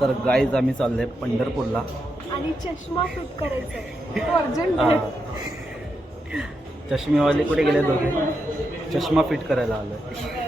तर गाईज आम्ही चाललोय पंढरपूरला आणि चष्मा फिट करायचा आहे अर्जंट. चष्मेवाले कुठे गेले दोघे? चष्मा फिट करायला आलोय.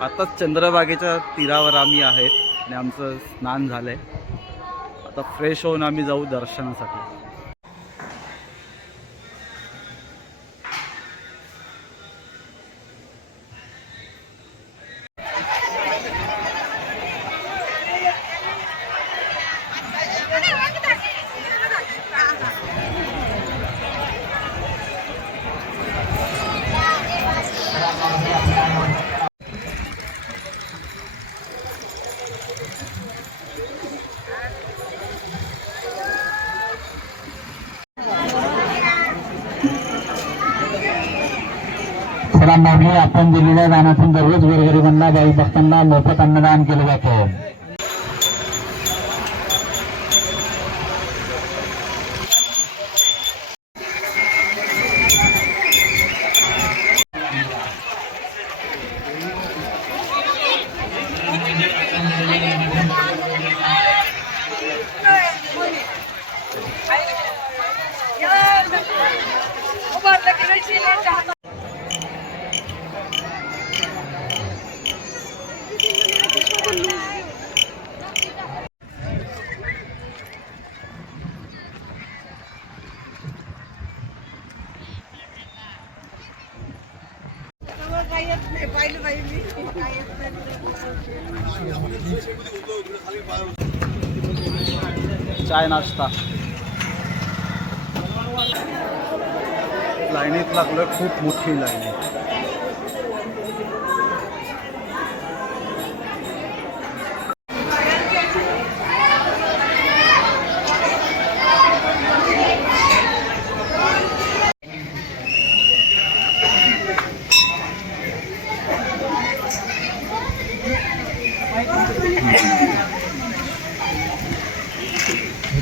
आताच चंद्रभागेच्या तीरावर आम्ही आहेत आणि आमचं स्नान झालंय. आता फ्रेश होऊन आम्ही जाऊ दर्शनासाठी. मागणी आपण दिलेल्या दानातून दररोज गोरगरिबांना भाविक भक्तांना मोफत अन्नदान केलं जातं. चाय नाश्ता. लाईनीत लागलं, खूप मोठी लाईन आहे.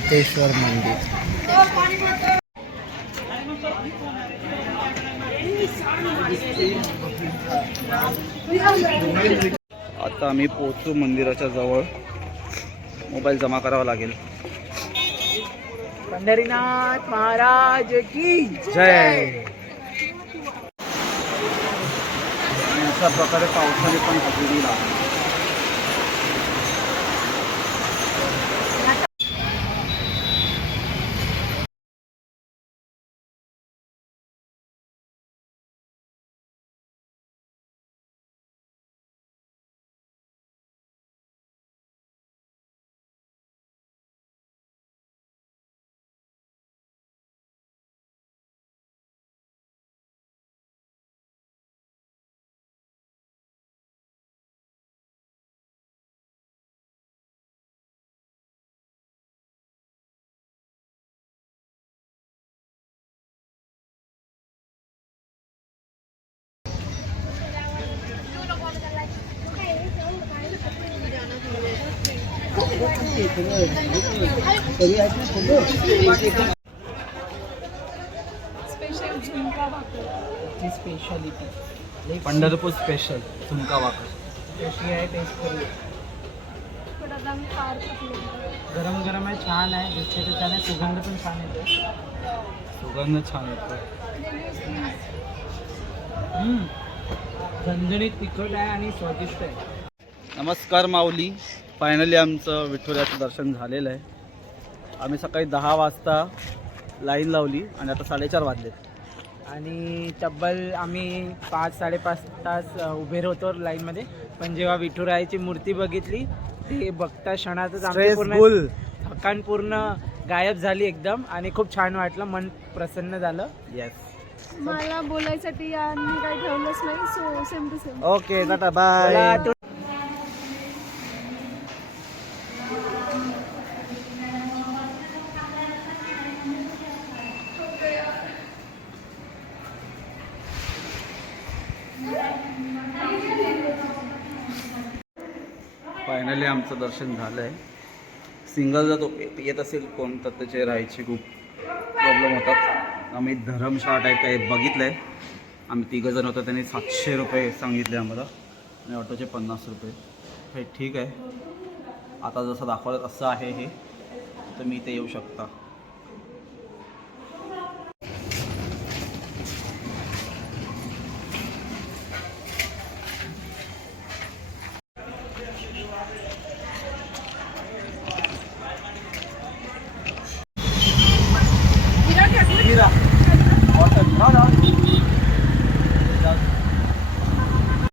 सिद्धेश्वर मंदिर. आता आम्ही पोहोचू मंदिराच्या जवळ. मोबाईल जमा करावा लागेल. पंढरीनाथ महाराज की जय. अशा प्रकारे पावसाने पण हजेरी लावली. Special zunka bhakar. Speciality Pandharpur special zunka bhakar. कशी आहे टेस्ट करूया. पण आता आम्ही फार थकलो. गरम गरम आहे, छान आहे. दुसऱ्या त्याने सुगंध पण छान येतो. सुगंध छान येतो. झणझणीत तिखट आहे आणि स्वादिष्ट आहे. नमस्कार माऊली. फायनली आमचं विठुरायाचं दर्शन झालेलं आहे. आम्ही सकाळी 10 वाजता लाईन लावली आणि आता 4:30 वाजले. आणि तब्बल आम्ही 5-5.5 तास उभे होतो लाईनमध्ये. पण जेव्हा विठुरायाची मूर्ती बघितली ते बघता क्षणातच आमची पूर्ण थकान पूर्ण गायब झाली एकदम. आणि खूप छान वाटलं, मन प्रसन्न झालं. येस. मला बोलायसाठी यांनी काही ठेवलंच नाही, so same to same. Okay tata bye. Finally आमचं दर्शन झालं आहे. सिंगल जर तो येत असेल कोण तर त्याचे राहायची खूप प्रॉब्लेम होतात. आम्ही धर्मशाळा टाईप काही बघितलं आहे. आम्ही 3 जण होतो, त्यांनी 700 रुपये सांगितले आम्हाला आणि ऑटोचे 50 रुपये. हे ठीक आहे. आता जसं दाखवलं तसं आहे हे, तर मी इथे येऊ शकता.